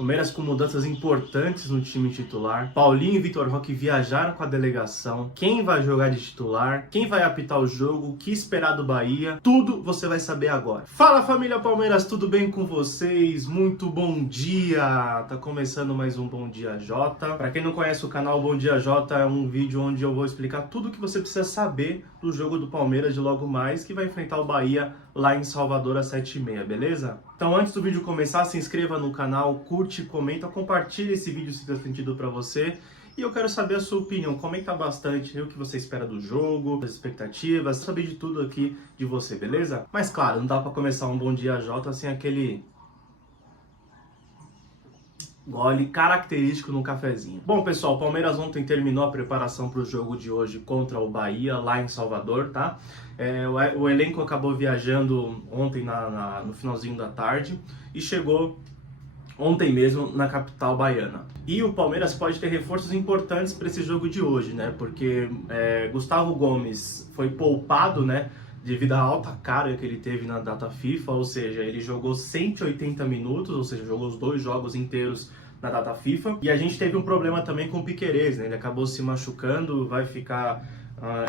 Palmeiras com mudanças importantes no time titular. Paulinho e Vitor Roque viajaram com a delegação. Quem vai jogar de titular? Quem vai apitar o jogo? O que esperar do Bahia? Tudo você vai saber agora. Fala, família Palmeiras, tudo bem com vocês? Muito bom dia! Tá começando mais um Bom Dia Jota. Para quem não conhece o canal Bom Dia Jota, é um vídeo onde eu vou explicar tudo o que você precisa saber do jogo do Palmeiras de logo mais, que vai enfrentar o Bahia lá em Salvador às 7h30, beleza? Então, antes do vídeo começar, se inscreva no canal, curte, comenta, compartilhe esse vídeo se fez sentido para você. E eu quero saber a sua opinião, comenta bastante o que você espera do jogo, as expectativas, saber de tudo aqui de você, beleza? Mas claro, não dá para começar um Bom Dia Jota sem aquele gole característico no cafezinho. Bom, pessoal, o Palmeiras ontem terminou a preparação para o jogo de hoje contra o Bahia, lá em Salvador, tá? O elenco acabou viajando ontem no finalzinho da tarde e chegou ontem mesmo na capital baiana. E o Palmeiras pode ter reforços importantes para esse jogo de hoje, né? Porque Gustavo Gomes foi poupado, né? Devido à alta carga que ele teve na data FIFA, ou seja, ele jogou 180 minutos, ou seja, jogou os 2 jogos inteiros na data FIFA. E a gente teve um problema também com o Piquerez, né? Ele acabou se machucando, vai ficar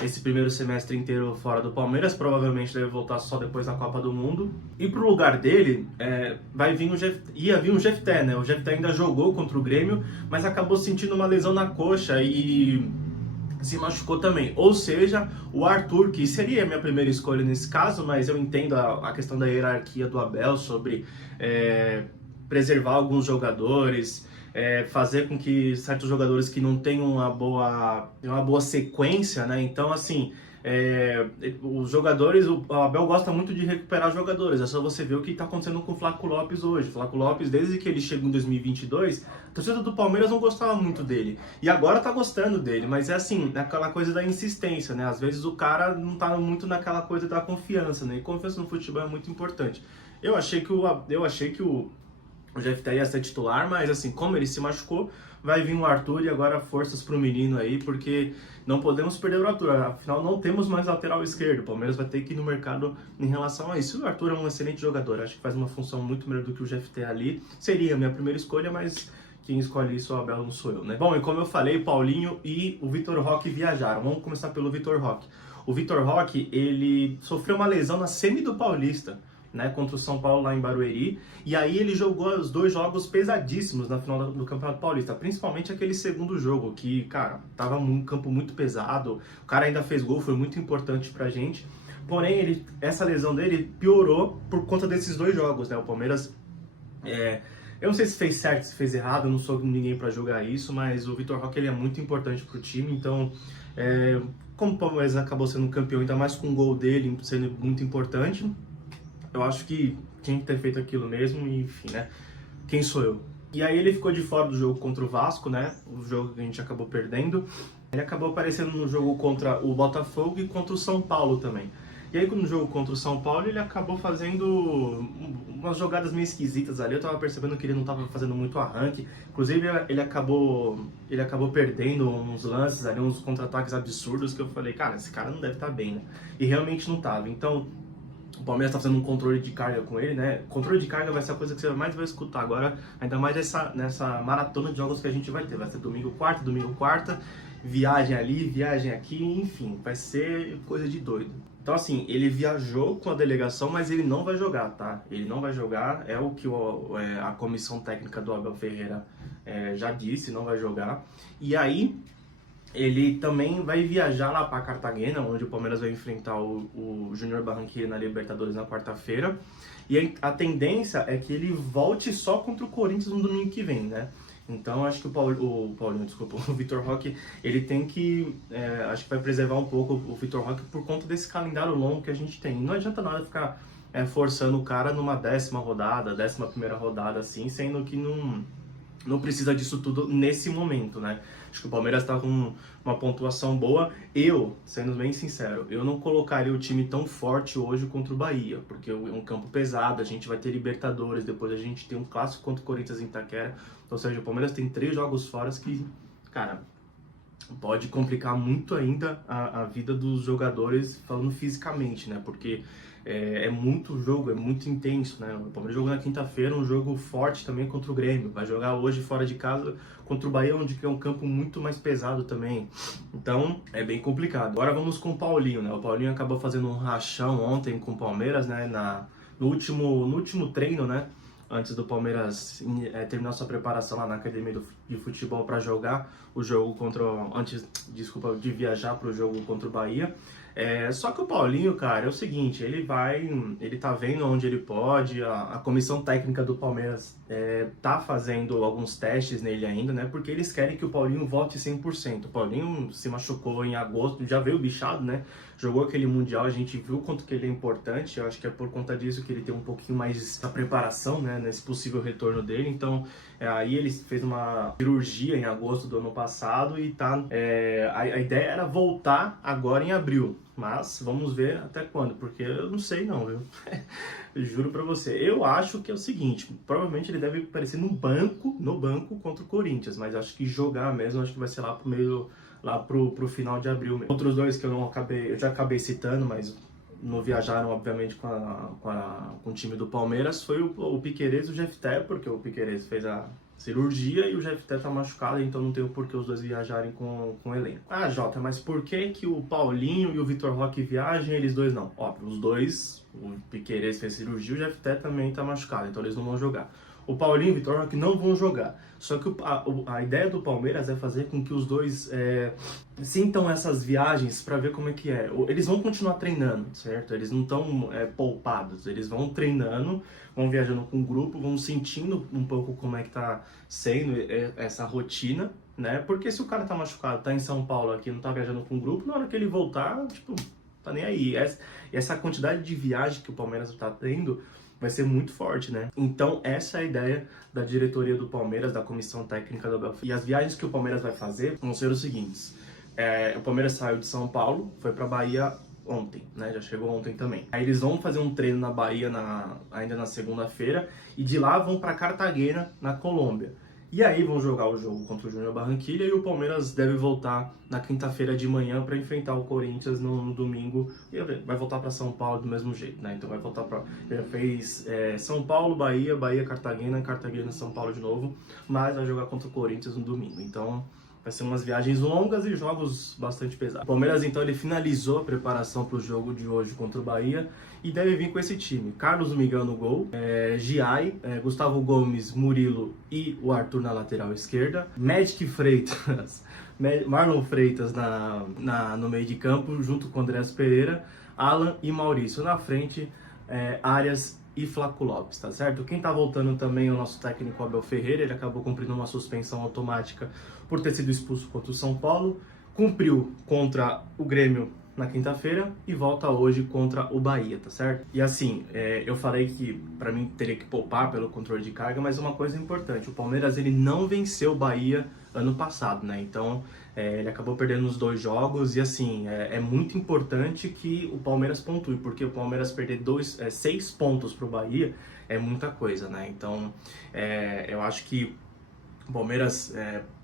esse primeiro semestre inteiro fora do Palmeiras, provavelmente deve voltar só depois da Copa do Mundo. E pro lugar dele, ia vir o Jefté, né? O Jefté ainda jogou contra o Grêmio, mas acabou sentindo uma lesão na coxa e se machucou também. Ou seja, o Arthur, que seria a minha primeira escolha nesse caso, mas eu entendo a questão da hierarquia do Abel sobre preservar alguns jogadores, fazer com que certos jogadores que não tenham uma boa sequência, né? Então, assim, os jogadores, o Abel gosta muito de recuperar jogadores. É só você ver o que está acontecendo com o Flaco Lopes hoje. O Flaco Lopes, desde que ele chegou em 2022, a torcida do Palmeiras não gostava muito dele. E agora tá gostando dele, mas é assim, aquela coisa da insistência, né? Às vezes o cara não tá muito naquela coisa da confiança, né? E confiança no futebol é muito importante. Eu achei que o Jefté ia ser titular, mas assim, como ele se machucou, vai vir o Arthur e agora forças pro menino aí, porque não podemos perder o Arthur, afinal não temos mais lateral esquerdo, o Palmeiras vai ter que ir no mercado em relação a isso. O Arthur é um excelente jogador, acho que faz uma função muito melhor do que o Jefté ali, seria a minha primeira escolha, mas quem escolhe isso, o Abel, não sou eu, né? Bom, e como eu falei, Paulinho e o Vitor Roque viajaram. Vamos começar pelo Vitor Roque. O Vitor Roque, ele sofreu uma lesão na semi do Paulista, né, contra o São Paulo lá em Barueri, e aí ele jogou os 2 jogos pesadíssimos na final do Campeonato Paulista, principalmente aquele segundo jogo, que, cara, tava num campo muito pesado, o cara ainda fez gol, foi muito importante pra gente, porém, essa lesão dele piorou por conta desses 2 jogos, né, o Palmeiras, eu não sei se fez certo, se fez errado, eu não sou ninguém pra julgar isso, mas o Vitor Roque, ele é muito importante pro time, então, como o Palmeiras acabou sendo campeão, ainda mais com o gol dele sendo muito importante, eu acho que tinha que ter feito aquilo mesmo, e enfim, né? Quem sou eu? E aí ele ficou de fora do jogo contra o Vasco, né? O jogo que a gente acabou perdendo. Ele acabou aparecendo no jogo contra o Botafogo e contra o São Paulo também. E aí no jogo contra o São Paulo ele acabou fazendo umas jogadas meio esquisitas ali. Eu tava percebendo que ele não tava fazendo muito arranque. Inclusive ele acabou perdendo uns lances ali, uns contra-ataques absurdos que eu falei, cara, esse cara não deve estar bem, né? E realmente não tava. Então o Palmeiras está fazendo um controle de carga com ele, né? Controle de carga vai ser a coisa que você mais vai escutar agora, ainda mais nessa maratona de jogos que a gente vai ter. Vai ser domingo, quarta, viagem ali, viagem aqui, enfim, vai ser coisa de doido. Então, assim, ele viajou com a delegação, mas ele não vai jogar, tá? Ele não vai jogar, é o que a comissão técnica do Abel Ferreira já disse, não vai jogar. E aí ele também vai viajar lá para Cartagena, onde o Palmeiras vai enfrentar o Júnior Barranquilla na Libertadores na quarta-feira. E a tendência é que ele volte só contra o Corinthians no domingo que vem, né? Então acho que o Vitor Roque, ele tem que, acho que vai preservar um pouco o Vitor Roque por conta desse calendário longo que a gente tem. Não adianta nada ficar forçando o cara numa 10ª rodada, 11ª rodada, assim, sendo que não precisa disso tudo nesse momento, né? Acho que o Palmeiras tá com uma pontuação boa. Eu, sendo bem sincero, eu não colocaria o time tão forte hoje contra o Bahia, porque é um campo pesado, a gente vai ter Libertadores, depois a gente tem um clássico contra o Corinthians em Itaquera, ou seja, o Palmeiras tem 3 jogos fora que, cara, pode complicar muito ainda a vida dos jogadores, falando fisicamente, né? Porque é muito jogo, é muito intenso, né? O Palmeiras jogou na quinta-feira um jogo forte também contra o Grêmio. Vai jogar hoje fora de casa contra o Bahia, onde é um campo muito mais pesado também. Então, é bem complicado. Agora vamos com o Paulinho, né? O Paulinho acabou fazendo um rachão ontem com o Palmeiras, né? No último treino, né? Antes do Palmeiras terminar sua preparação lá na academia de futebol para jogar o jogo de viajar para o jogo contra o Bahia. Só que o Paulinho, cara, é o seguinte, ele tá vendo onde ele pode, a comissão técnica do Palmeiras tá fazendo alguns testes nele ainda, né, porque eles querem que o Paulinho volte 100%. O Paulinho se machucou em agosto, já veio bichado, né, jogou aquele Mundial, a gente viu quanto que ele é importante, eu acho que é por conta disso que ele tem um pouquinho mais da preparação, né, nesse possível retorno dele, então aí ele fez uma cirurgia em agosto do ano passado e a ideia era voltar agora em abril, mas vamos ver até quando, porque eu não sei não, viu? Eu juro pra você. Eu acho que é o seguinte, provavelmente ele deve aparecer no banco contra o Corinthians, mas acho que jogar mesmo, acho que vai ser lá pro final de abril mesmo. Outros dois que eu já acabei citando, mas não viajaram, obviamente, com o time do Palmeiras, foi o Piquerez e o Jefté, porque o Piquerez fez a cirurgia e o Jefté tá machucado, então não tem o porquê os dois viajarem com o elenco. Ah, Jota, mas por que o Paulinho e o Vitor Roque viajam e eles dois não? Óbvio, os dois, o Piquerez fez cirurgia e o Jefté também tá machucado, então eles não vão jogar. O Paulinho e o Vitor Roque não vão jogar. Só que a ideia do Palmeiras é fazer com que os dois sintam essas viagens para ver como é que é. Eles vão continuar treinando, certo? Eles não estão poupados. Eles vão treinando, vão viajando com o grupo, vão sentindo um pouco como é que tá sendo essa rotina, né? Porque se o cara tá machucado, tá em São Paulo aqui, não tá viajando com o grupo, na hora que ele voltar, tipo, tá nem aí. Essa quantidade de viagem que o Palmeiras tá tendo vai ser muito forte, né? Então, essa é a ideia da diretoria do Palmeiras, da comissão técnica do Abel. E as viagens que o Palmeiras vai fazer vão ser os seguintes. O Palmeiras saiu de São Paulo, foi pra Bahia ontem, né? Já chegou ontem também. Aí eles vão fazer um treino na Bahia ainda na segunda-feira e de lá vão pra Cartagena, na Colômbia. E aí vão jogar o jogo contra o Júnior Barranquilla e o Palmeiras deve voltar na quinta-feira de manhã para enfrentar o Corinthians no domingo. E vai voltar para São Paulo do mesmo jeito, né? Então vai voltar para... Já fez São Paulo, Bahia, Cartagena, Cartagena, São Paulo de novo. Mas vai jogar contra o Corinthians no domingo. Então vai ser umas viagens longas e jogos bastante pesados. O Palmeiras, então, ele finalizou a preparação para o jogo de hoje contra o Bahia e deve vir com esse time. Carlos Miguel no gol, Giai, Gustavo Gomes, Murilo e o Arthur na lateral esquerda, Magic Freitas, Marlon Freitas no meio de campo, junto com Andrés Pereira, Alan e Maurício na frente, Arias e Flaco Lopes, tá certo? Quem tá voltando também é o nosso técnico Abel Ferreira, ele acabou cumprindo uma suspensão automática por ter sido expulso contra o São Paulo, cumpriu contra o Grêmio na quinta-feira e volta hoje contra o Bahia, tá certo? E assim, eu falei que pra mim teria que poupar pelo controle de carga, mas uma coisa importante, o Palmeiras ele não venceu o Bahia ano passado, né? Então ele acabou perdendo os 2 jogos e assim, é muito importante que o Palmeiras pontue, porque o Palmeiras perder 6 pontos pro Bahia é muita coisa, né? Então eu acho que o Palmeiras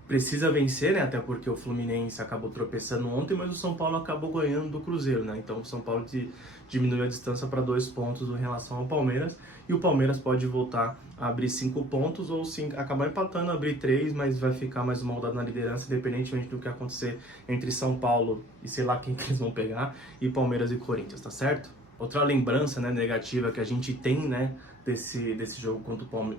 precisa vencer, né? Até porque o Fluminense acabou tropeçando ontem, mas o São Paulo acabou ganhando do Cruzeiro, né? Então o São Paulo diminuiu a distância para 2 pontos em relação ao Palmeiras e o Palmeiras pode voltar a abrir 5 pontos ou sim, acabar empatando, abrir 3, mas vai ficar mais uma rodada na liderança, independentemente do que acontecer entre São Paulo e sei lá quem que eles vão pegar, e Palmeiras e Corinthians, tá certo? Outra lembrança, né, negativa que a gente tem, né, desse jogo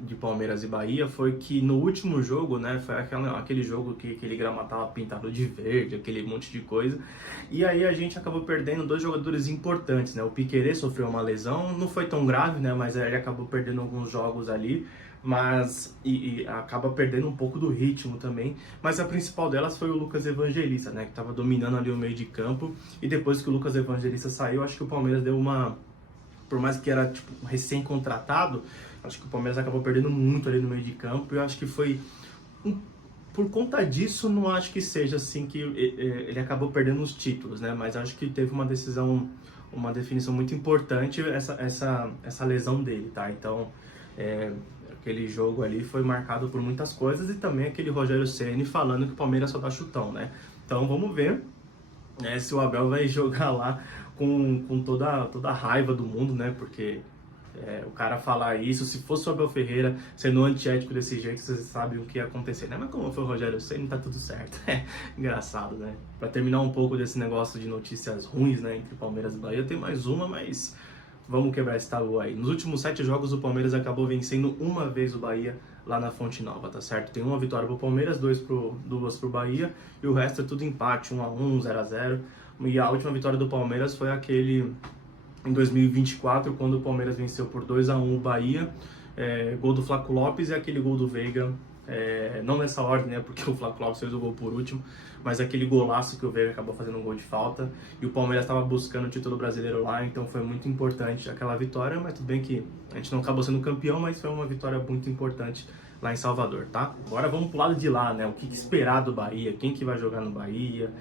de Palmeiras e Bahia foi que no último jogo, né, foi aquele jogo que aquele gramado tava pintado de verde, aquele monte de coisa, e aí a gente acabou perdendo 2 jogadores importantes, né, o Piquerez sofreu uma lesão, não foi tão grave, né, mas ele acabou perdendo alguns jogos ali, mas e acaba perdendo um pouco do ritmo também, mas a principal delas foi o Lucas Evangelista, né, que estava dominando ali o meio de campo, e depois que o Lucas Evangelista saiu, acho que o Palmeiras deu por mais que era tipo recém-contratado, acho que o Palmeiras acabou perdendo muito ali no meio de campo, e eu acho que foi por conta disso, não acho que seja assim que ele acabou perdendo os títulos, né, mas acho que teve uma definição muito importante essa lesão dele, tá, então Aquele jogo ali foi marcado por muitas coisas e também aquele Rogério Ceni falando que o Palmeiras só dá chutão, né? Então vamos ver, né, se o Abel vai jogar lá com toda a raiva do mundo, né? Porque o cara falar isso, se fosse o Abel Ferreira sendo antiético desse jeito, vocês sabem o que ia acontecer, né? Mas como foi o Rogério Ceni, tá tudo certo. Engraçado, né? Pra terminar um pouco desse negócio de notícias ruins, né, entre Palmeiras e Bahia, tem mais uma, mas vamos quebrar esse tabu aí. Nos últimos 7 jogos, o Palmeiras acabou vencendo uma vez o Bahia lá na Fonte Nova, tá certo? Tem uma vitória pro Palmeiras, duas pro Bahia, e o resto é tudo empate, 1-1, 0-0. E a última vitória do Palmeiras foi aquele em 2024, quando o Palmeiras venceu por 2-1 o Bahia, gol do Flaco Lopes e aquele gol do Veiga, não nessa ordem, né, porque o Flaco Lopes fez o gol por último, mas aquele golaço que o Veiga acabou fazendo um gol de falta, e o Palmeiras estava buscando o título brasileiro lá, então foi muito importante aquela vitória, mas tudo bem que a gente não acabou sendo campeão, mas foi uma vitória muito importante lá em Salvador, tá? Agora vamos pro lado de lá, né, o que esperar do Bahia, quem que vai jogar no Bahia,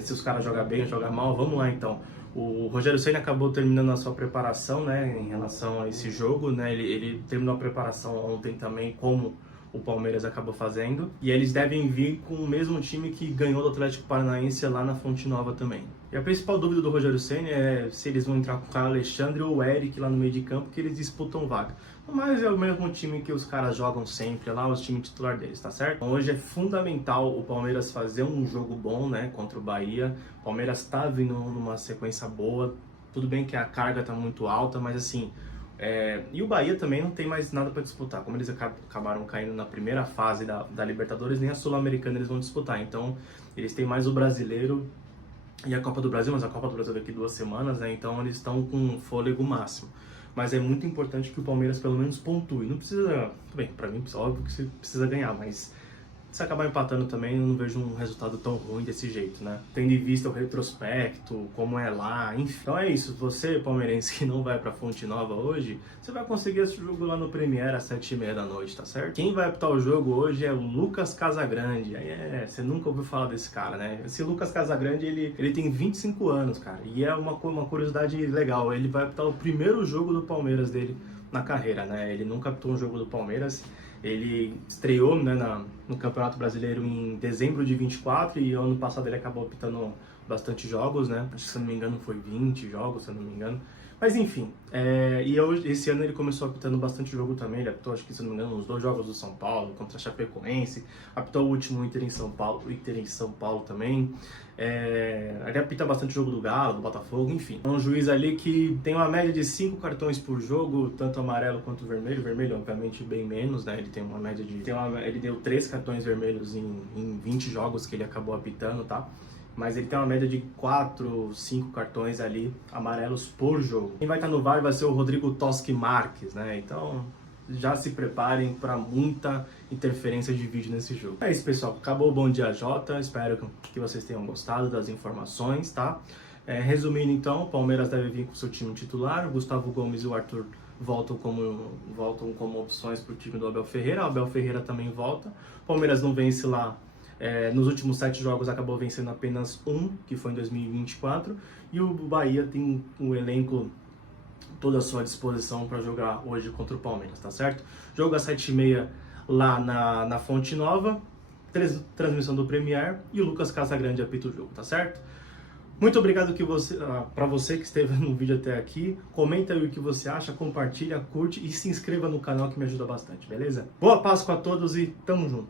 se os caras jogam bem ou jogam mal, vamos lá então. O Rogério Ceni acabou terminando a sua preparação, né, em relação a esse jogo, né, ele terminou a preparação ontem também, como o Palmeiras acabou fazendo, e eles devem vir com o mesmo time que ganhou do Atlético Paranaense lá na Fonte Nova também. E a principal dúvida do Rogério Ceni é se eles vão entrar com o Caio Alexandre ou o Eric lá no meio de campo, que eles disputam vaga. Mas é o mesmo time que os caras jogam sempre lá, os times titular deles, tá certo? Então, hoje é fundamental o Palmeiras fazer um jogo bom, né, contra o Bahia. O Palmeiras tá vindo numa sequência boa, tudo bem que a carga tá muito alta, mas assim... e o Bahia também não tem mais nada para disputar. Como eles acabaram caindo na primeira fase da Libertadores, nem a Sul-Americana eles vão disputar. Então, eles têm mais o Brasileiro e a Copa do Brasil, mas a Copa do Brasil daqui 2 semanas, né? Então, eles estão com fôlego máximo. Mas é muito importante que o Palmeiras pelo menos pontue. Não precisa... Tudo bem, para mim, óbvio que você precisa ganhar, mas... se acabar empatando também, eu não vejo um resultado tão ruim desse jeito, né? Tendo em vista o retrospecto, como é lá, enfim. Então é isso, você palmeirense que não vai pra Fonte Nova hoje, você vai conseguir esse jogo lá no Premiere às 7h30 da noite, tá certo? Quem vai apitar o jogo hoje é o Lucas Casagrande. Aí você nunca ouviu falar desse cara, né? Esse Lucas Casagrande, ele tem 25 anos, cara, e é uma curiosidade legal, ele vai apitar o primeiro jogo do Palmeiras dele na carreira, né? Ele nunca apitou um jogo do Palmeiras. Ele estreou, né, no Campeonato Brasileiro em dezembro de 24 e ano passado ele acabou apitando bastante jogos, né? Acho que, se eu não me engano, foi 20 jogos, se eu não me engano. Mas enfim, esse ano ele começou apitando bastante jogo também. Ele apitou, acho que, se eu não me engano, uns 2 jogos do São Paulo contra a Chapecoense. Apitou o último Inter em São Paulo também. Ele apita bastante jogo do Galo, do Botafogo, enfim. É um juiz ali que tem uma média de 5 cartões por jogo, tanto amarelo quanto vermelho. Vermelho, obviamente, bem menos, né? Ele tem uma média de... ele deu 3 cartões vermelhos em 20 jogos que ele acabou apitando, tá? Mas ele tem uma média de 4, 5 cartões ali amarelos por jogo. Quem vai estar no VAR vai ser o Rodrigo Toschi Marques, né? Então já se preparem para muita interferência de vídeo nesse jogo. É isso, pessoal. Acabou o Bom Dia Jota. Espero que vocês tenham gostado das informações, tá? Resumindo então, o Palmeiras deve vir com seu time titular. O Gustavo Gomes e o Arthur voltam como opções para o time do Abel Ferreira. O Abel Ferreira também volta. O Palmeiras não vence lá. Nos últimos 7 jogos acabou vencendo apenas 1, que foi em 2024, e o Bahia tem um elenco toda à sua disposição para jogar hoje contra o Palmeiras, tá certo? Jogo às 7h30 lá na Fonte Nova, transmissão do Premiere, e o Lucas Casagrande apita o jogo, tá certo? Muito obrigado para você que esteve no vídeo até aqui. Comenta aí o que você acha, compartilha, curte e se inscreva no canal que me ajuda bastante, beleza? Boa Páscoa a todos e tamo junto!